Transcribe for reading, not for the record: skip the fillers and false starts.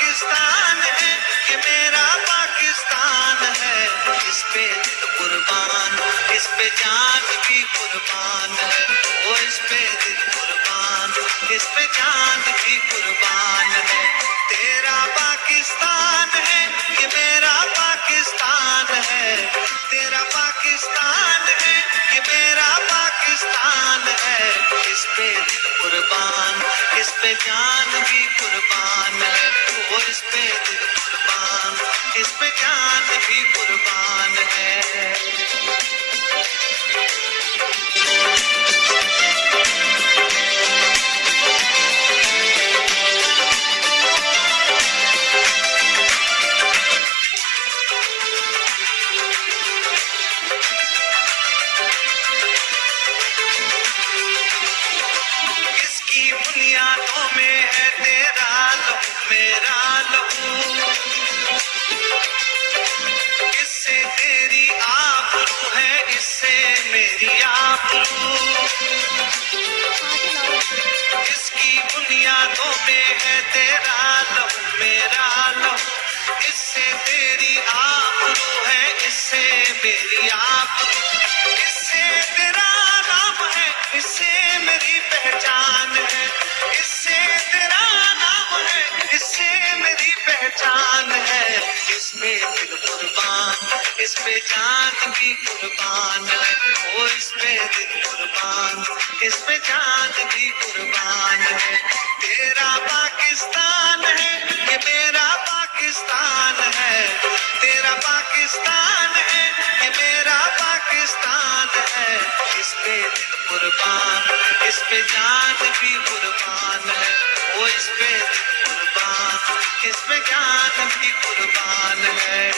पाकिस्तान है, ये मेरा पाकिस्तान है। इस पे दिल कुर्बान, इस पे जान भी कुर्बान है। वो इस पे दिल कुर्बान, इस पे जान भी कुर्बान है। तेरा पाकिस्तान है, ये मेरा पाकिस्तान है। तेरा पाकिस्तान है, ये मेरा पाकिस्तान है। इस पे दिल कुर्बान, इस पे जान भी कुर्बान है। वो इस पे दिल कुर्बान, इस पे जान भी कुर्बान है। इसकी बुनियादों में है तेरा लहू मेरा लहू। इससे तेरी आबरू है, इससे मेरी आबरू। इसकी बुनियादों में है तेरा लहू मेरा लहू। इससे तेरी आबरू है, इससे मेरी आबरू। इससे तेरा नाम है, इससे मेरी पहचान है। इससे तेरा नाम है, इससे मेरी पहचान है। इसमें दिल कुर्बान, इस पे जान भी कुर्बान है। ओ इस पे दिल कुर्बान, इस पे जान भी कुर्बान है। तेरा पाकिस्तान है, ये मेरा पाकिस्तान है। तेरा पाकिस्तान है, ये मेरा पाकिस्तान है। इस पे दिल कुर्बान, इस पे जान भी कुर्बान है। वो इस पे दिल कुर्बान, इस पे जान भी कुर्बान है।